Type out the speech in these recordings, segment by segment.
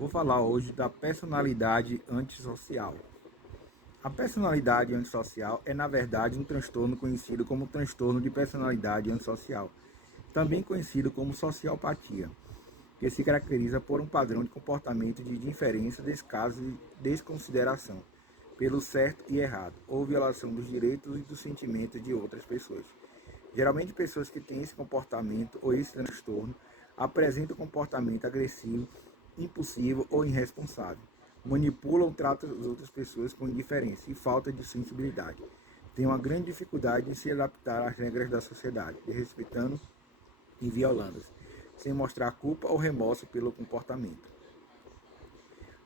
Vou falar hoje da personalidade antissocial. A personalidade antissocial é, na verdade, um transtorno conhecido como transtorno de personalidade antissocial, também conhecido como sociopatia, que se caracteriza por um padrão de comportamento de indiferença, descaso e desconsideração pelo certo e errado, ou violação dos direitos e dos sentimentos de outras pessoas. Geralmente, pessoas que têm esse comportamento ou esse transtorno apresentam comportamento agressivo, impulsivo ou irresponsável. Manipulam ou tratam as outras pessoas com indiferença e falta de sensibilidade. Têm uma grande dificuldade em se adaptar às regras da sociedade, respeitando e violando-as, sem mostrar culpa ou remorso pelo comportamento.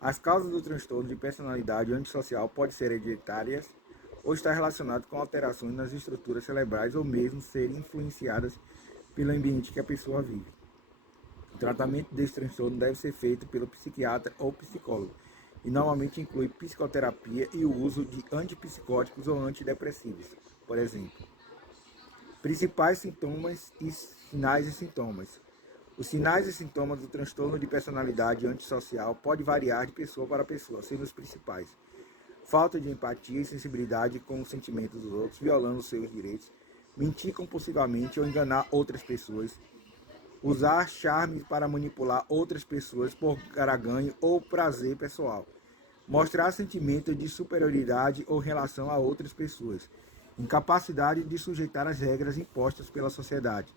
As causas do transtorno de personalidade antissocial podem ser hereditárias ou estar relacionadas com alterações nas estruturas cerebrais ou mesmo serem influenciadas pelo ambiente que a pessoa vive. O tratamento desse transtorno deve ser feito pelo psiquiatra ou psicólogo e normalmente inclui psicoterapia e o uso de antipsicóticos ou antidepressivos, por exemplo. Principais sintomas e sinais e sintomas. Os sinais e sintomas do transtorno de personalidade antissocial podem variar de pessoa para pessoa, sendo os principais: falta de empatia e sensibilidade com os sentimentos dos outros, violando seus direitos, mentir compulsivamente ou enganar outras pessoas, usar charme para manipular outras pessoas por ganho ou prazer pessoal, mostrar sentimento de superioridade ou relação a outras pessoas, incapacidade de sujeitar as regras impostas pela sociedade,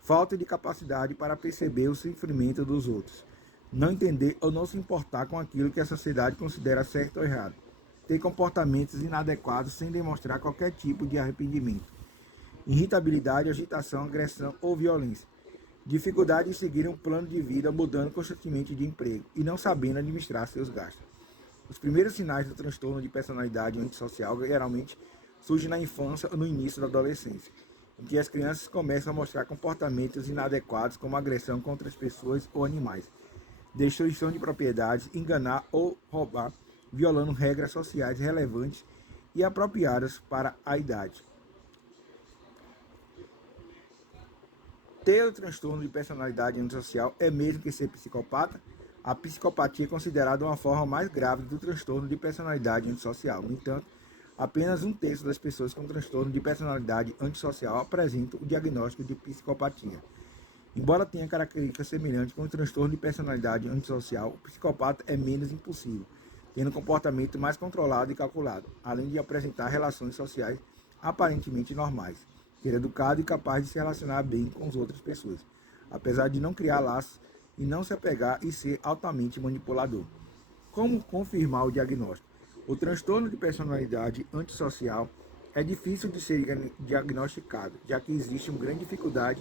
falta de capacidade para perceber o sofrimento dos outros, não entender ou não se importar com aquilo que a sociedade considera certo ou errado, ter comportamentos inadequados sem demonstrar qualquer tipo de arrependimento, irritabilidade, agitação, agressão ou violência, dificuldade em seguir um plano de vida mudando constantemente de emprego e não sabendo administrar seus gastos. Os primeiros sinais do transtorno de personalidade antissocial geralmente surgem na infância ou no início da adolescência, em que as crianças começam a mostrar comportamentos inadequados como agressão contra as pessoas ou animais, destruição de propriedades, enganar ou roubar, violando regras sociais relevantes e apropriadas para a idade. Ter o transtorno de personalidade antissocial é mesmo que ser psicopata? A psicopatia é considerada uma forma mais grave do transtorno de personalidade antissocial. No entanto, apenas um terço das pessoas com transtorno de personalidade antissocial apresentam o diagnóstico de psicopatia. Embora tenha características semelhantes com o transtorno de personalidade antissocial, o psicopata é menos impulsivo, tendo um comportamento mais controlado e calculado, além de apresentar relações sociais aparentemente normais, ser educado e capaz de se relacionar bem com as outras pessoas, apesar de não criar laços e não se apegar e ser altamente manipulador. Como confirmar o diagnóstico? O transtorno de personalidade antissocial é difícil de ser diagnosticado, já que existe uma grande dificuldade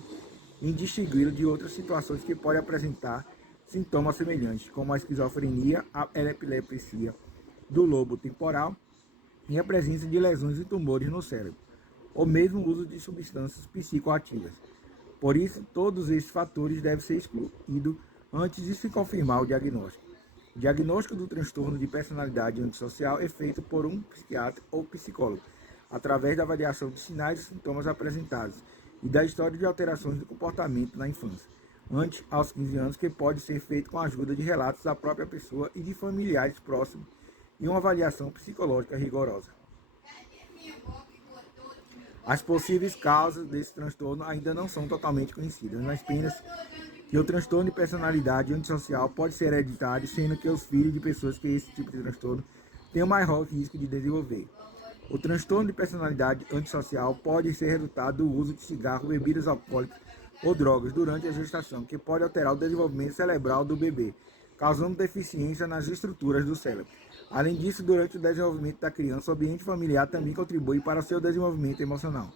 em distingui-lo de outras situações que podem apresentar sintomas semelhantes, como a esquizofrenia, a epilepsia do lobo temporal e a presença de lesões e tumores no cérebro, ou mesmo o uso de substâncias psicoativas. Por isso, todos esses fatores devem ser excluídos antes de se confirmar o diagnóstico. O diagnóstico do transtorno de personalidade antissocial é feito por um psiquiatra ou psicólogo, através da avaliação dos sinais e sintomas apresentados e da história de alterações do comportamento na infância, antes aos 15 anos, que pode ser feito com a ajuda de relatos da própria pessoa e de familiares próximos e uma avaliação psicológica rigorosa. As possíveis causas desse transtorno ainda não são totalmente conhecidas, mas pensa que o transtorno de personalidade antissocial pode ser hereditário, sendo que os filhos de pessoas que têm esse tipo de transtorno têm o maior risco de desenvolver. O transtorno de personalidade antissocial pode ser resultado do uso de cigarro, bebidas alcoólicas ou drogas durante a gestação, que pode alterar o desenvolvimento cerebral do bebê, causando deficiência nas estruturas do cérebro. Além disso, durante o desenvolvimento da criança, o ambiente familiar também contribui para o seu desenvolvimento emocional,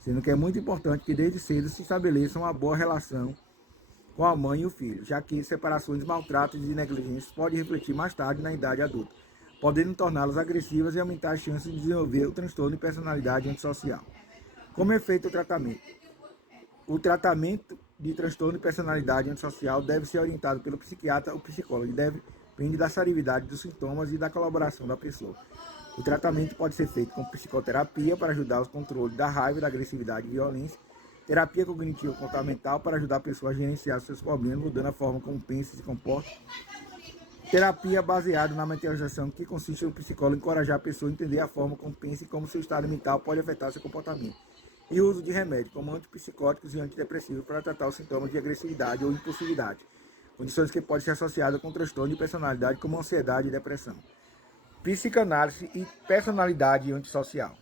sendo que é muito importante que desde cedo se estabeleça uma boa relação com a mãe e o filho, já que separações, maltratos e negligências podem refletir mais tarde na idade adulta, podendo torná-las agressivas e aumentar as chances de desenvolver o transtorno de personalidade antissocial. Como é feito o tratamento? O tratamento de transtorno de personalidade antissocial deve ser orientado pelo psiquiatra ou psicólogo e depende da severidade dos sintomas e da colaboração da pessoa. O tratamento pode ser feito com psicoterapia para ajudar o controle da raiva, da agressividade e violência, terapia cognitivo-comportamental para ajudar a pessoa a gerenciar seus problemas, mudando a forma como pensa e se comporta, Terapia baseada na mentalização, que consiste no psicólogo encorajar a pessoa a entender a forma como pensa e como seu estado mental pode afetar seu comportamento. E o uso de remédios, como antipsicóticos e antidepressivos, para tratar os sintomas de agressividade ou impulsividade, condições que podem ser associadas com transtorno de personalidade como ansiedade e depressão. Psicanálise e personalidade antissocial.